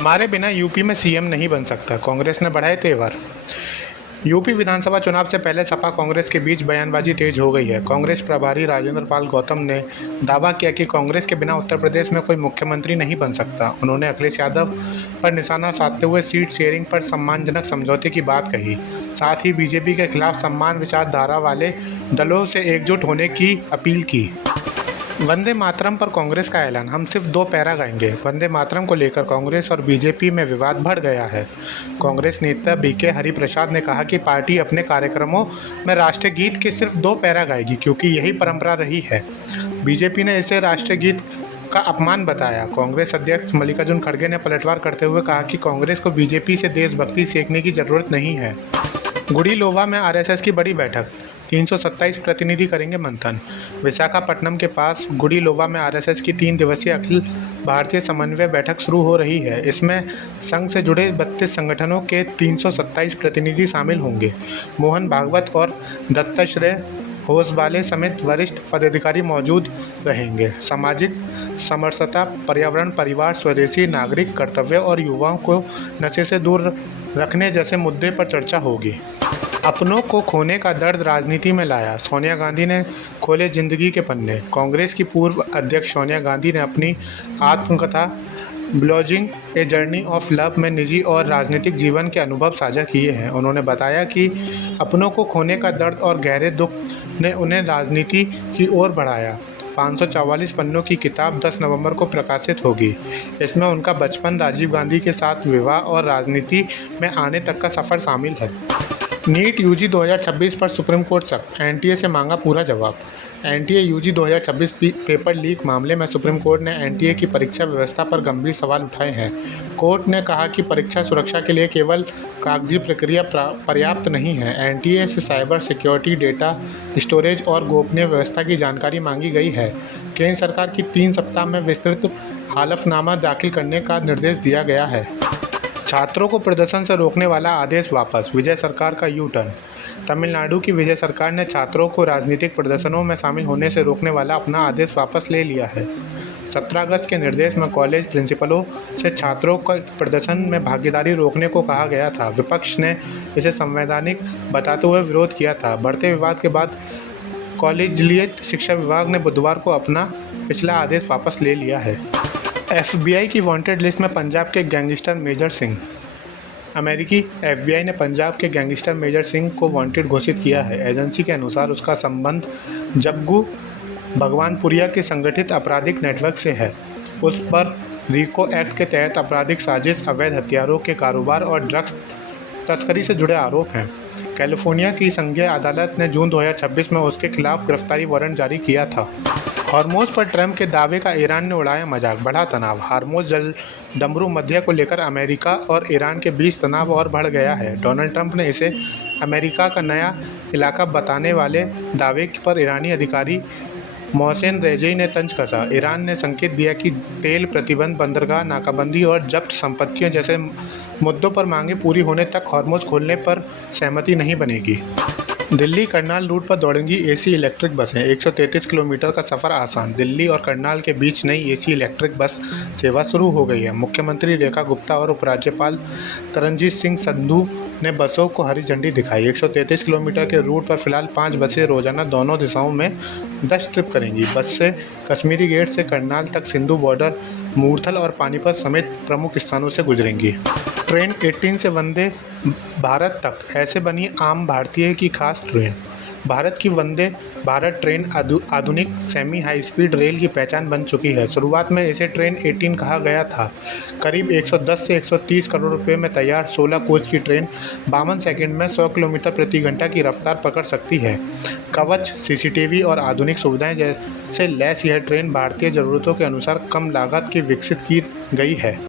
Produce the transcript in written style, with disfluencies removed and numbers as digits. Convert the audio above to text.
हमारे बिना यूपी में सीएम नहीं बन सकता, कांग्रेस ने बढ़ाए तेवर। यूपी विधानसभा चुनाव से पहले सपा कांग्रेस के बीच बयानबाजी तेज हो गई है। कांग्रेस प्रभारी राजेंद्र पाल गौतम ने दावा किया कि कांग्रेस के बिना उत्तर प्रदेश में कोई मुख्यमंत्री नहीं बन सकता। उन्होंने अखिलेश यादव पर निशाना साधते हुए सीट शेयरिंग पर सम्मानजनक समझौते की बात कही। साथ ही बीजेपी के खिलाफ समान विचारधारा वाले दलों से एकजुट होने की अपील की। वंदे मातरम पर कांग्रेस का ऐलान, हम सिर्फ 2 पैरा गाएंगे। वंदे मातरम को लेकर कांग्रेस और बीजेपी में विवाद बढ़ गया है। कांग्रेस नेता बीके हरिप्रसाद ने कहा कि पार्टी अपने कार्यक्रमों में राष्ट्रीय गीत के सिर्फ 2 पैरा गाएगी, क्योंकि यही परंपरा रही है। बीजेपी ने इसे राष्ट्रीय गीत का अपमान बताया। कांग्रेस अध्यक्ष मल्लिकार्जुन खड़गे ने पलटवार करते हुए कहा कि कांग्रेस को बीजेपी से देशभक्ति सीखने की जरूरत नहीं है। गुड़ीलोवा में आरएसएस की बड़ी बैठक, 327 प्रतिनिधि करेंगे मंथन। विशाखापट्टनम के पास गुड़ीलोवा में आरएसएस की 3 दिवसीय अखिल भारतीय समन्वय बैठक शुरू हो रही है। इसमें संघ से जुड़े 32 संगठनों के 327 प्रतिनिधि शामिल होंगे। मोहन भागवत और दत्तात्रेय होसबाले समेत वरिष्ठ पदाधिकारी मौजूद रहेंगे। सामाजिक समरसता, पर्यावरण, परिवार, स्वदेशी नागरिक कर्तव्य और युवाओं को नशे से दूर रखने जैसे मुद्दे पर चर्चा होगी। अपनों को खोने का दर्द राजनीति में लाया, सोनिया गांधी ने खोले जिंदगी के पन्ने। कांग्रेस की पूर्व अध्यक्ष सोनिया गांधी ने अपनी आत्मकथा blogging a journey of love में निजी और राजनीतिक जीवन के अनुभव साझा किए हैं। उन्होंने बताया कि अपनों को खोने का दर्द और गहरे दुख ने उन्हें राजनीति की ओर बढ़ाया। 544 पन्नों की किताब 10 नवंबर को प्रकाशित होगी। इसमें उनका बचपन, राजीव गांधी के साथ विवाह और राजनीति में आने तक का सफ़र शामिल है। नीट यूजी 2026 पर सुप्रीम कोर्ट सख्त, एनटीए से मांगा पूरा जवाब। एनटीए यूजी 2026 पेपर लीक मामले में सुप्रीम कोर्ट ने एनटीए की परीक्षा व्यवस्था पर गंभीर सवाल उठाए हैं। कोर्ट ने कहा कि परीक्षा सुरक्षा के लिए केवल कागजी प्रक्रिया पर्याप्त नहीं है। एनटीए से साइबर सिक्योरिटी, डेटा स्टोरेज और गोपनीय व्यवस्था की जानकारी मांगी गई है। केंद्र सरकार की 3 सप्ताह में विस्तृत हलफनामा दाखिल करने का निर्देश दिया गया है। छात्रों को प्रदर्शन से रोकने वाला आदेश वापस, विजय सरकार का यू टर्न। तमिलनाडु की विजय सरकार ने छात्रों को राजनीतिक प्रदर्शनों में शामिल होने से रोकने वाला अपना आदेश वापस ले लिया है। 17 अगस्त के निर्देश में कॉलेज प्रिंसिपलों से छात्रों को प्रदर्शन में भागीदारी रोकने को कहा गया था। विपक्ष ने इसे संवैधानिक बताते हुए विरोध किया था। बढ़ते विवाद के बाद कॉलेजिएट शिक्षा विभाग ने बुधवार को अपना पिछला आदेश वापस ले लिया है। एफबीआई की वांटेड लिस्ट में पंजाब के गैंगस्टर मेजर सिंह। अमेरिकी एफबीआई ने पंजाब के गैंगस्टर मेजर सिंह को वांटेड घोषित किया है। एजेंसी के अनुसार उसका संबंध जग्गू भगवानपुरिया के संगठित आपराधिक नेटवर्क से है। उस पर रिको एक्ट के तहत आपराधिक साजिश, अवैध हथियारों के कारोबार और ड्रग्स तस्करी से जुड़े आरोप हैं। कैलिफोर्निया की संघीय अदालत ने जून 2026 में उसके खिलाफ गिरफ्तारी वारंट जारी किया था। हॉर्मोज पर ट्रंप के दावे का ईरान ने उड़ाया मजाक, बढ़ा तनाव। हॉर्मोज जल डमरू मध्य को लेकर अमेरिका और ईरान के बीच तनाव और बढ़ गया है। डोनाल्ड ट्रंप ने इसे अमेरिका का नया इलाका बताने वाले दावे पर ईरानी अधिकारी मोहसेन रेजई ने तंज कसा। ईरान ने संकेत दिया कि तेल प्रतिबंध, बंदरगाह नाकाबंदी और जब्त संपत्तियों जैसे मुद्दों पर मांगे पूरी होने तक हॉर्मोज खोलने पर सहमति नहीं बनेगी। दिल्ली करनाल रूट पर दौड़ेंगी एसी इलेक्ट्रिक बसें, 133 किलोमीटर का सफ़र आसान। दिल्ली और करनाल के बीच नई एसी इलेक्ट्रिक बस सेवा शुरू हो गई है। मुख्यमंत्री रेखा गुप्ता और उपराज्यपाल तरनजीत सिंह संधू ने बसों को हरी झंडी दिखाई। 133 किलोमीटर के रूट पर फिलहाल 5 बसें रोजाना दोनों दिशाओं में 10 ट्रिप करेंगी। बस से कश्मीरी गेट से करनाल तक, सिंधु बॉर्डर, मूर्थल और पानीपत समेत प्रमुख स्थानों से गुजरेंगी। ट्रेन 18 से वंदे भारत तक, ऐसे बनी आम भारतीय की खास ट्रेन। भारत की वंदे भारत ट्रेन आधुनिक सेमी हाई स्पीड रेल की पहचान बन चुकी है। शुरुआत में इसे ट्रेन 18 कहा गया था। करीब 110 से 130 करोड़ रुपए में तैयार 16 कोच की ट्रेन 52 सेकंड में 100 किलोमीटर प्रति घंटा की रफ्तार पकड़ सकती है। कवच, सीसीटीवी और आधुनिक सुविधाएं जैसे लैस यह ट्रेन भारतीय ज़रूरतों के अनुसार कम लागत की विकसित की गई है।